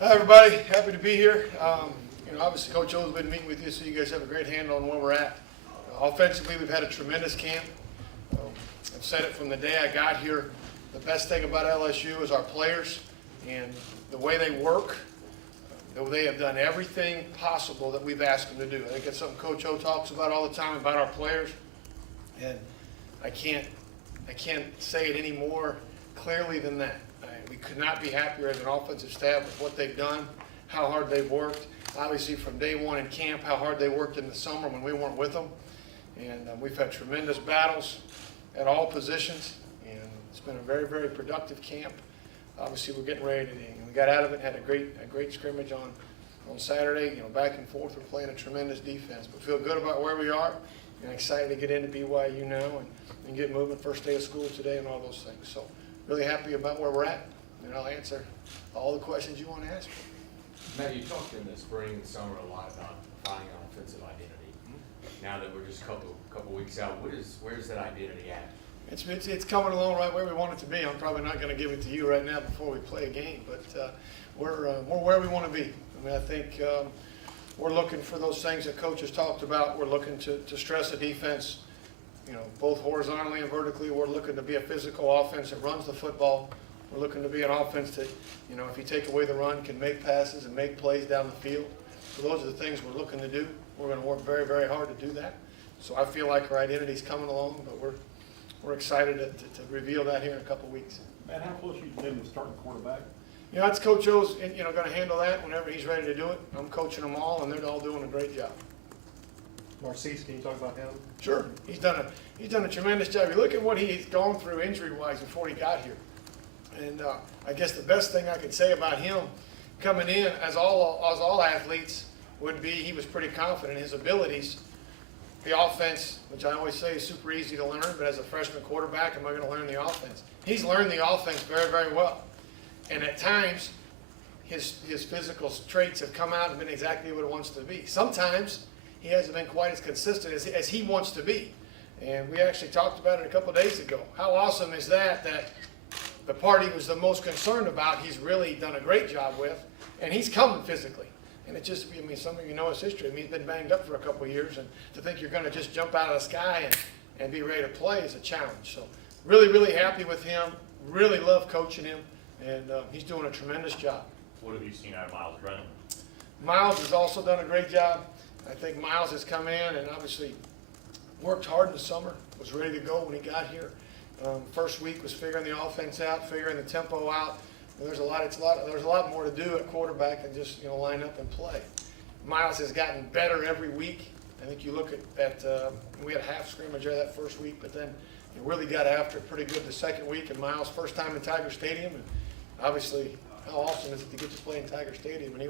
Hi everybody, happy to be here. Obviously Coach O's been meeting with you, so you guys have a great handle on where we're at. Offensively, we've had a tremendous camp. I've said it from the day I got here. The best thing about LSU is our players and the way they work. They have done everything possible that we've asked them to do. I think that's something Coach O talks about all the time about our players, and I can't say it any more clearly than that. We could not be happier as an offensive staff with what they've done, how hard they've worked. Obviously from day one in camp, how hard they worked in the summer when we weren't with them. And we've had tremendous battles at all positions, and it's been a very, very productive camp. Obviously we're getting ready to, we got out of it, had a great scrimmage on Saturday, back and forth. We're playing a tremendous defense, but feel good about where we are and excited to get into BYU now and get moving, first day of school today and all those things. So really happy about where we're at, and I'll answer all the questions you want to ask me. Matt, you talked in the spring and summer a lot about finding an offensive identity. Now that we're just a couple weeks out, where's that identity at? It's coming along right where we want it to be. I'm probably not going to give it to you right now before we play a game, but we're where we want to be. I mean, I think we're looking for those things that Coach has talked about. We're looking to stress the defense, both horizontally and vertically. We're looking to be a physical offense that runs the football. We're looking to be an offense that, if you take away the run, can make passes and make plays down the field. So those are the things we're looking to do. We're going to work very, very hard to do that. So I feel like our identity is coming along, but we're excited to reveal that here in a couple of weeks. Matt, how close are you been to starting quarterback? It's Coach O's, going to handle that whenever he's ready to do it. I'm coaching them all, and they're all doing a great job. Narcisse, can you talk about him? Sure, he's done a tremendous job. You look at what he's gone through injury-wise before he got here, and I guess the best thing I could say about him coming in, as all athletes would be, he was pretty confident in his abilities. The offense, which I always say is super easy to learn, but as a freshman quarterback, am I going to learn the offense? He's learned the offense very, very well. And at times, his physical traits have come out and been exactly what it wants to be. Sometimes he hasn't been quite as consistent as he wants to be. And we actually talked about it a couple days ago. How awesome is that the part he was the most concerned about, he's really done a great job with, and he's coming physically. And it just, some of you know his history. He's been banged up for a couple of years, and to think you're going to just jump out of the sky and be ready to play is a challenge. So really, really happy with him. Really love coaching him, and he's doing a tremendous job. What have you seen out of Miles Brennan? Miles has also done a great job. I think Miles has come in and obviously worked hard in the summer, was ready to go when he got here. First week was figuring the offense out, figuring the tempo out. There's a lot more to do at quarterback than just line up and play. Miles has gotten better every week. I think you look at we had a half scrimmage there that first week, but then he really got after it pretty good the second week. And Miles' first time in Tiger Stadium, and obviously how awesome is it to get to play in Tiger Stadium? And he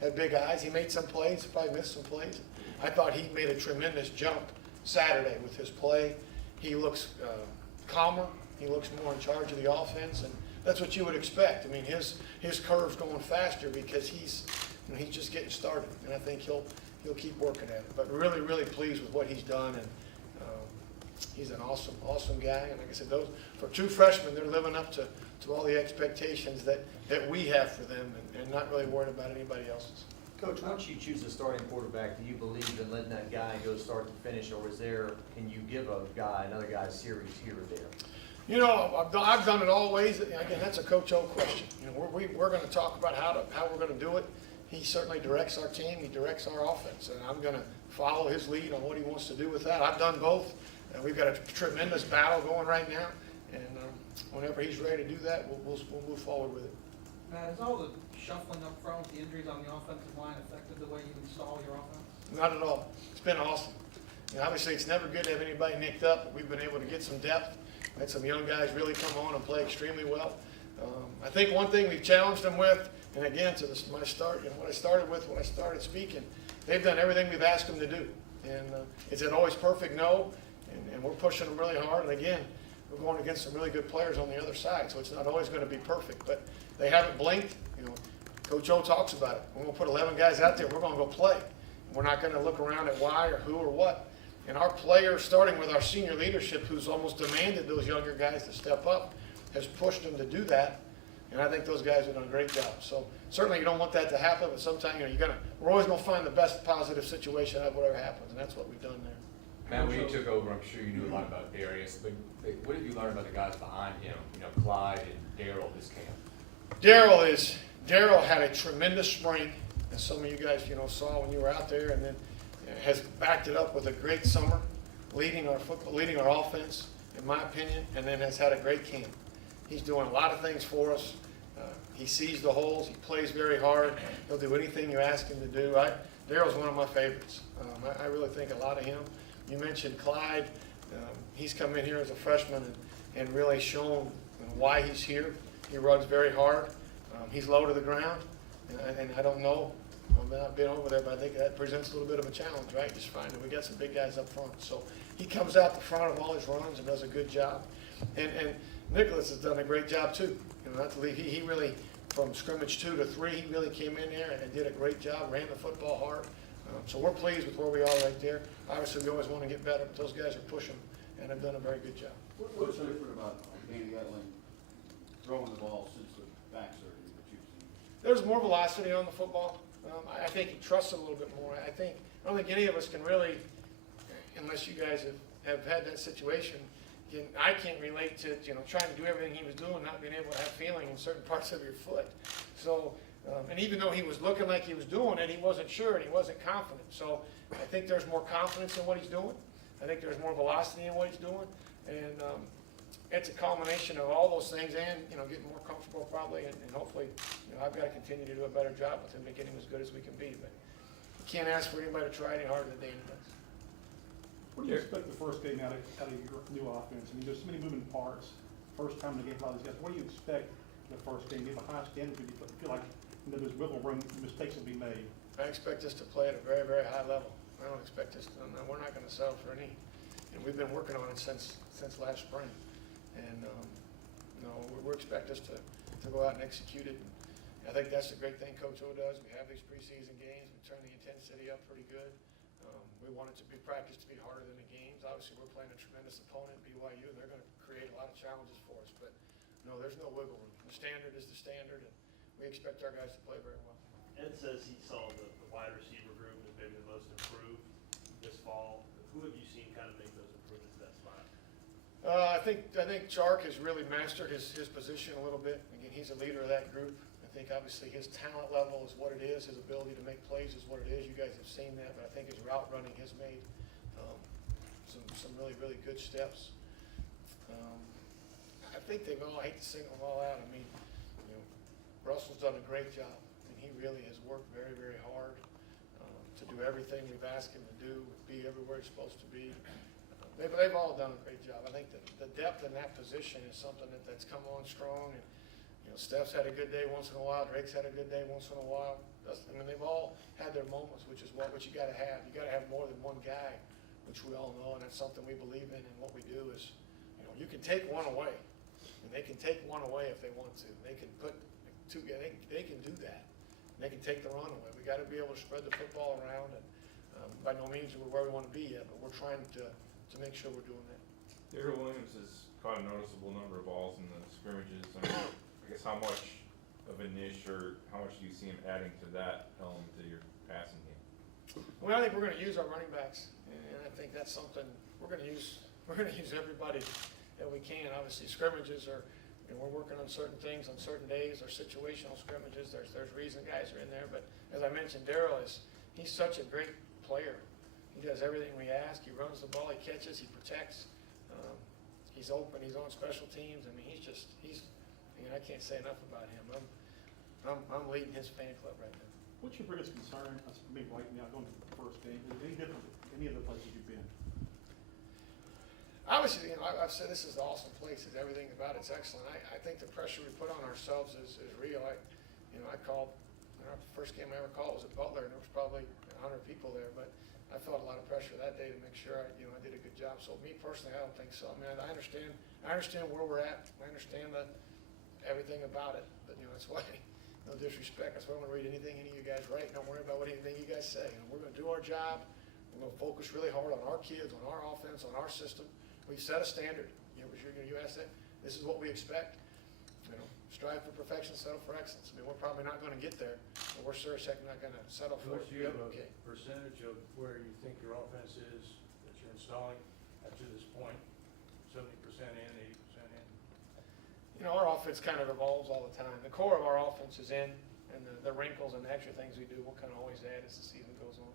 had big eyes. He made some plays, probably missed some plays. I thought he made a tremendous jump Saturday with his play. He looks calmer. He looks more in charge of the offense, and that's what you would expect. I mean, his curve's going faster because he's just getting started, and I think he'll keep working at it. But really, really pleased with what he's done, and he's an awesome guy. And like I said, for two freshmen, they're living up to all the expectations that we have for them, and not really worried about anybody else's. Coach, once you choose a starting quarterback, do you believe in letting that guy go start to finish, or can you give another guy a series here or there? I've done it all ways. Again, that's a Coach O question. We're going to talk about how we're going to do it. He certainly directs our team. He directs our offense, and I'm going to follow his lead on what he wants to do with that. I've done both, and we've got a tremendous battle going right now. And whenever he's ready to do that, we'll move forward with it. Matt, is all the shuffling up front with the injuries on the offensive line affected the way you install your offense? Not at all. It's been awesome. Obviously, it's never good to have anybody nicked up, but we've been able to get some depth. Had some young guys really come on and play extremely well. I think one thing we've challenged them with, and again, to what I started with when I started speaking, they've done everything we've asked them to do. And it's an always perfect no, and we're pushing them really hard. And again, we're going against some really good players on the other side, so it's not always going to be perfect. But they haven't blinked. Coach O talks about it. We're going to put 11 guys out there. We're going to go play. We're not going to look around at why or who or what. And our players, starting with our senior leadership, who's almost demanded those younger guys to step up, has pushed them to do that. And I think those guys have done a great job. So certainly you don't want that to happen, but sometimes, we're always gonna find the best positive situation out of whatever happens, and that's what we've done there. Matt, when you took over, I'm sure you knew a lot about Darius, but what have you learned about the guys behind him, Clyde and Daryl this camp? Daryl had a tremendous spring, as some of you guys, saw when you were out there, and then has backed it up with a great summer, leading our offense, in my opinion, and then has had a great camp. He's doing a lot of things for us. He sees the holes. He plays very hard. He'll do anything you ask him to do. Daryl's one of my favorites. I really think a lot of him. You mentioned Clyde. He's come in here as a freshman and really shown why he's here. He runs very hard. He's low to the ground, and I don't know. I've not been over there, but I think that presents a little bit of a challenge, right? Just finding we got some big guys up front. So he comes out the front of all his runs and does a good job. And Nicholas has done a great job too. Not to leave, he really, from scrimmage 2 to 3, he really came in there and did a great job, ran the football hard. So we're pleased with where we are right there. Obviously, we always want to get better, but those guys are pushing and have done a very good job. What's different about Danny Etling throwing the ball since the back surgery that you've seen? There's more velocity on the football. I think he trusts it a little bit more. I don't think any of us can really, unless you guys have had that situation, I can't relate to, trying to do everything he was doing, not being able to have feeling in certain parts of your foot. So, and even though he was looking like he was doing it, he wasn't sure and he wasn't confident. So I think there's more confidence in what he's doing. I think there's more velocity in what he's doing. And it's a culmination of all those things and, getting more comfortable probably. And hopefully, I've got to continue to do a better job with him to get him as good as we can be. But you can't ask for anybody to try any harder than Danny does. What do you expect the first game out of your new offense? I mean, there's so many moving parts. First time in the game, a lot of these guys. What do you expect the first game? Do you have a high standard? Do you feel like there's wiggle room, mistakes will be made? I expect us to play at a very, very high level. I don't expect us to, we're not going to settle for any. And we've been working on it since last spring. And, we expect us to go out and execute it. I think that's the great thing Coach O does. We have these preseason games. We turn the intensity up pretty good. We want it to be practiced to be harder than the games. Obviously, we're playing a tremendous opponent, BYU, and they're going to create a lot of challenges for us. But, no, there's no wiggle room. The standard is the standard, and we expect our guys to play very well. Ed says he saw the wide receiver group as maybe the most improved this fall. Who have you seen kind of make those improvements to that spot? I think Chark has really mastered his position a little bit. Again, he's a leader of that group. I think obviously his talent level is what it is. His ability to make plays is what it is. You guys have seen that, but I think his route running has made some really, really good steps. I think they've all, I hate to single them all out. I mean, Russell's done a great job, and he really has worked very, very hard to do everything we've asked him to do, be everywhere he's supposed to be. They've all done a great job. I think that the depth in that position is something that's come on strong. And Steph's had a good day once in a while. Drake's had a good day once in a while. They've all had their moments, which is what you got to have. You got to have more than one guy, which we all know, and that's something we believe in. And what we do is, you can take one away, and they can take one away if they want to. They can put two. They can do that. And they can take the run away. We got to be able to spread the football around, and by no means we're where we want to be yet, but we're trying to make sure we're doing that. Daryl Williams has caught a noticeable number of balls in the scrimmages. I guess how much of a niche or how much do you see him adding to that element to your passing game? Well, I think we're going to use our running backs, and I think that's something we're going to use. We're going to use everybody that we can. Obviously, scrimmages are, we're working on certain things on certain days. Our situational scrimmages. There's reason guys are in there, but as I mentioned, Daryl he's such a great player. He does everything we ask. He runs the ball. He catches. He protects. He's open. He's on special teams. I mean, I can't say enough about him. I'm leading his fan club right now. What's your biggest concern, right now, going to the first game? Is it any different than any other places you've been? Obviously, I've said this is an awesome place. Everything about it's excellent. I think the pressure we put on ourselves is real. I called, our first game I ever called was at Butler, and there was probably 100 people there, but I felt a lot of pressure that day to make sure I did a good job. So me personally, I don't think so. I mean, I understand where we're at. I understand everything about it, but that's why, no disrespect, that's why I don't read anything any of you guys write. Don't worry about what anything you guys say. We're going to do our job. We're going to focus really hard on our kids, on our offense, on our system. We've set a standard. You asked that. This is what we expect. strive for perfection, settle for excellence. I mean, we're probably not gonna get there, but we're sure as heck not gonna settle for it. Coach, do you have a Okay. percentage of where you think your offense is that you're installing up to this point? 70% in, 80% in? You know, our offense kind of evolves all the time. The core of our offense is in, and the wrinkles and the extra things we do, we'll kind of always add as the season goes on.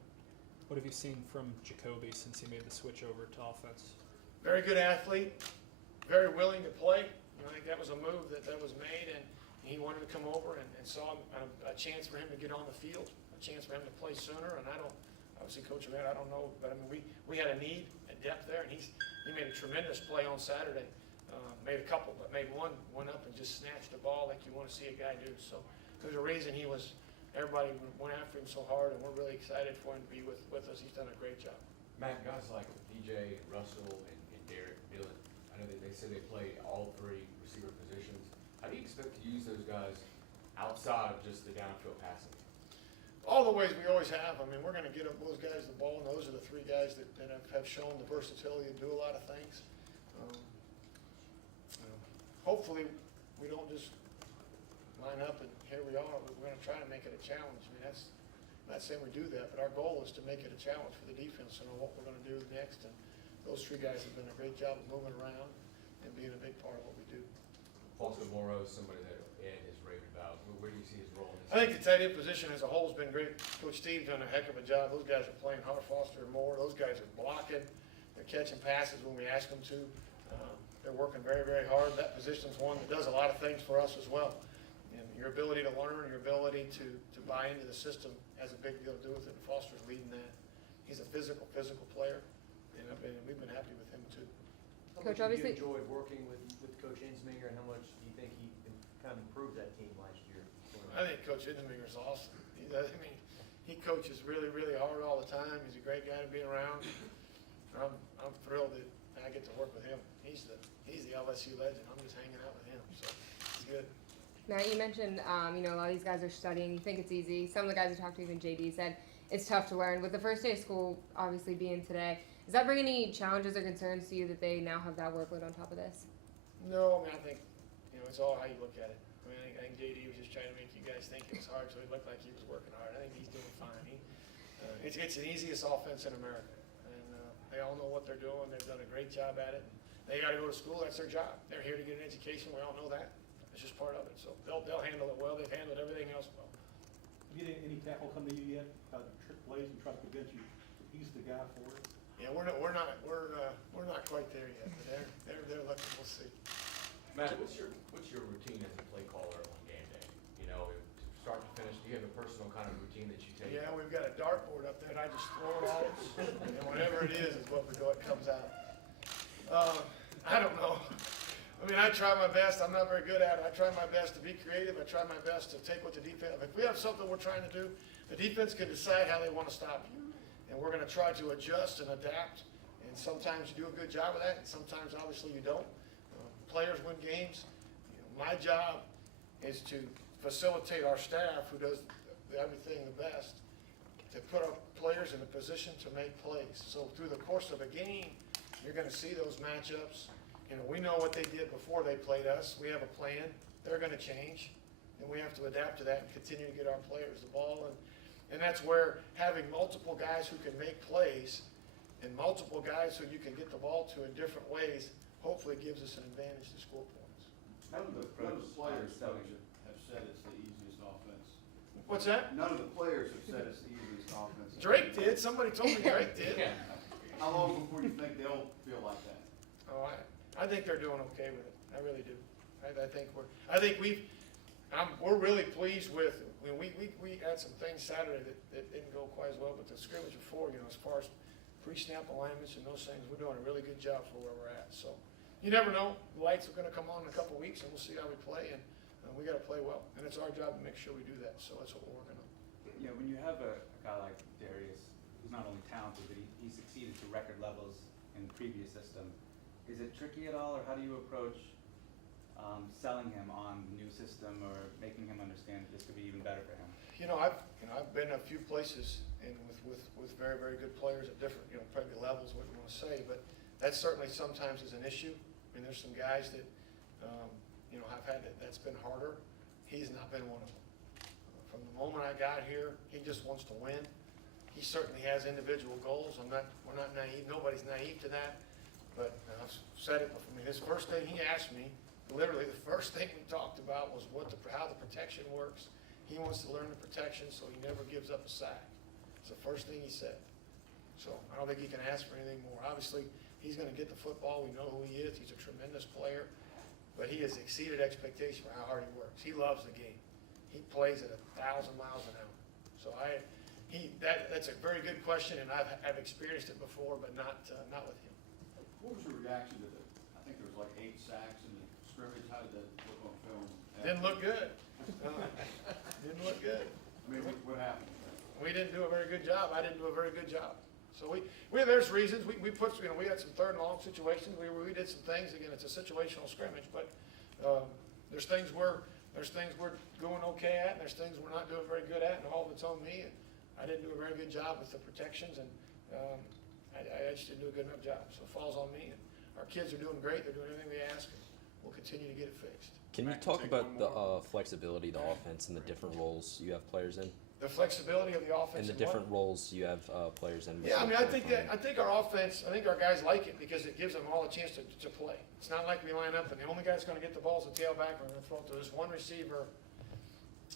What have you seen from Jacoby since he made the switch over to offense? Very good athlete, very willing to play. I think that was a move that was made, and he wanted to come over and saw a chance for him to get on the field, a chance for him to play sooner. And obviously, Coach Matt, I don't know, but I mean, we had a need, a depth there, and he made a tremendous play on Saturday. Made a couple, but made one, went up and just snatched the ball like you want to see a guy do. So there's a reason everybody went after him so hard, and we're really excited for him to be with us. He's done a great job. Matt, guys like DJ, Russell, and Derek Dillon, I know that they said they play all three receiver positions. How do you expect to use those guys outside of just the downfield passing? All the ways we always have. I mean, we're going to get those guys the ball, and those are the three guys that have shown the versatility to do a lot of things. Hopefully, we don't just line up and here we are. We're going to try to make it a challenge. I mean, I'm not saying we do that, but our goal is to make it a challenge for the defense and know what we're going to do next. And those three guys have done a great job of moving around and being a big part of what we do. Foster Moreau is somebody that Ed has raved about. Where do you see his role in this? I think the tight end position as a whole has been great. Coach Steve's done a heck of a job. Those guys are playing hard, Foster and Moore. Those guys are blocking. They're catching passes when we ask them to. They're working very, very hard. That position's one that does a lot of things for us as well. And your ability to learn, your ability to buy into the system has a big deal to do with it. And Foster's leading that. He's a physical player, and we've been happy with him too. How much Coach, have obviously- you enjoyed working with Coach Insminger, and how much do you think he kind of improved that team last year? I think Coach Insminger's awesome. He coaches really, really hard all the time. He's a great guy to be around. I'm thrilled that I get to work with him. He's the LSU legend. I'm just hanging out with him, so it's good. Matt, you mentioned, a lot of these guys are studying. You think it's easy. Some of the guys I talked to, even JD, said it's tough to learn. With the first day of school obviously being today, does that bring any challenges or concerns to you that they now have that workload on top of this? No, I mean, I think, it's all how you look at it. I mean, I think JD was just trying to make you guys think it was hard, so it looked like he was working hard. I think he's doing fine. It's the easiest offense in America, and they all know what they're doing. They've done a great job at it. They got to go to school. That's their job. They're here to get an education. We all know that. It's just part of it. So they'll handle it well. They've handled everything else well. Have you had any tackle come to you yet, trick plays and try to convince you that he's the guy for it? Yeah, we're not quite there yet. But they're looking. We'll see. Matt, what's your routine as a play caller on game day? Start to finish, do you have a personal kind of routine that you take? Yeah, we've got a dartboard up there, and I just throw it all, and whatever it is what comes out. I don't know. I mean, I try my best. I'm not very good at it. I try my best to be creative. I try my best to take what the defense, if we have something we're trying to do, the defense can decide how they want to stop you. And we're going to try to adjust and adapt. And sometimes you do a good job of that, and sometimes obviously you don't. Players win games. My job is to facilitate our staff, who does everything the best, to put our players in a position to make plays. So through the course of a game, you're going to see those matchups. We know what they did before they played us. We have a plan. They're going to change, and we have to adapt to that and continue to get our players the ball. And that's where having multiple guys who can make plays and multiple guys who you can get the ball to in different ways hopefully gives us an advantage to score points. None of the players have said it's the easiest offense. What's that? None of the players have said it's the easiest offense. Drake did. Somebody told me Drake did. Yeah. How long before you think they'll feel like that? Oh, I think they're doing okay with it. I really do. We're really pleased with. We had some things Saturday that didn't go quite as well, but the scrimmage before, as far as pre-snap alignments and those things, we're doing a really good job for where we're at. So you never know. The lights are going to come on in a couple weeks, and we'll see how we play. And we got to play well, and it's our job to make sure we do that. So that's what we're working on. Yeah, when you have a guy like Darius, who's not only talented, but he succeeded to record levels in the previous system, is it tricky at all, or how do you approach selling him on the new system, or making him understand that this could be even better for him? I've been a few places and with very, very good players at different, probably levels, what you want to say, but that certainly sometimes is an issue. I mean, there's some guys that, have had that's been harder. He's not been one of them. From the moment I got here, he just wants to win. He certainly has individual goals. We're not naive. Nobody's naive to that. But I've said it before. I mean, his first thing he asked me, literally the first thing we talked about was how the protection works. He wants to learn the protection so he never gives up a sack. It's the first thing he said. So I don't think he can ask for anything more. Obviously, he's going to get the football. We know who he is. He's a tremendous player. But he has exceeded expectation for how hard he works. He loves the game. He plays at 1,000 miles an hour. So that's a very good question, and I've experienced it before, but not with him. What was your reaction to I think there was like 8 sacks in the scrimmage? How did that look on film? Didn't look good. Didn't look good. I mean, what happened? We didn't do a very good job. I didn't do a very good job. So there's reasons. We had some third and long situations. We did some things. Again, it's a situational scrimmage, but there's things we're going okay at, and there's things we're not doing very good at, and all of it's on me. And I didn't do a very good job with the protections, and I just didn't do a good enough job. So it falls on me. And our kids are doing great. They're doing everything we ask, and we'll continue to get it fixed. Can you talk about the flexibility of the offense and the different roles you have players in? The flexibility of the offense And the what? different roles you have players in. Yeah, I mean, I think our offense, I think our guys like it because it gives them all a chance to play. It's not like we line up and the only guy that's gonna get the ball is the tailback. We're gonna throw it to this one receiver.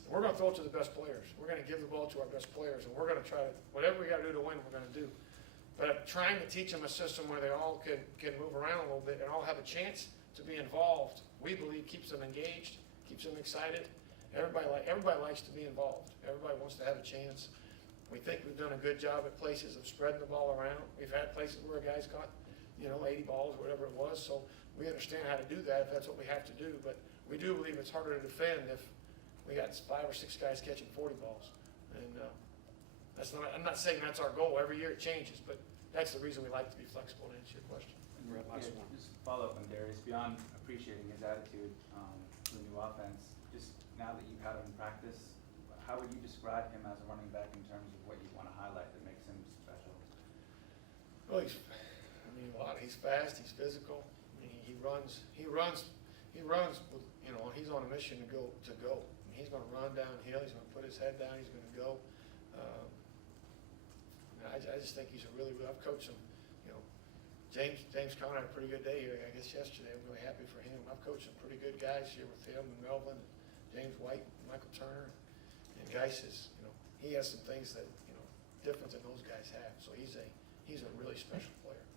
We're gonna throw it to the best players. We're gonna give the ball to our best players, and we're gonna try to, whatever we gotta do to win, we're gonna do. But trying to teach them a system where they all can move around a little bit and all have a chance to be involved, we believe keeps them engaged, keeps them excited. Everybody likes to be involved. Everybody wants to have a chance. We think we've done a good job at places of spreading the ball around. We've had places where a guy's caught, 80 balls or whatever it was. So we understand how to do that if that's what we have to do. But we do believe it's harder to defend if we got 5 or 6 guys catching 40 balls. And I'm not saying that's our goal. Every year it changes, but that's the reason we like to be flexible to answer your question. Just follow up on Darius, beyond appreciating his attitude for the new offense, just now that you've had him in practice, how would you describe him as a running back in terms of what you want to highlight that makes him special? Well, he's fast, he's physical. I mean, he runs with, he's on a mission to go. I mean, he's gonna run downhill, he's gonna put his head down, he's gonna go. I just think he's I've coached him, James Conner had a pretty good day here, I guess yesterday. I'm really happy for him. I've coached some pretty good guys here with him and Melvin, James White, Michael Turner, and Geis is, he has some things that, different than those guys have. So he's a really special player.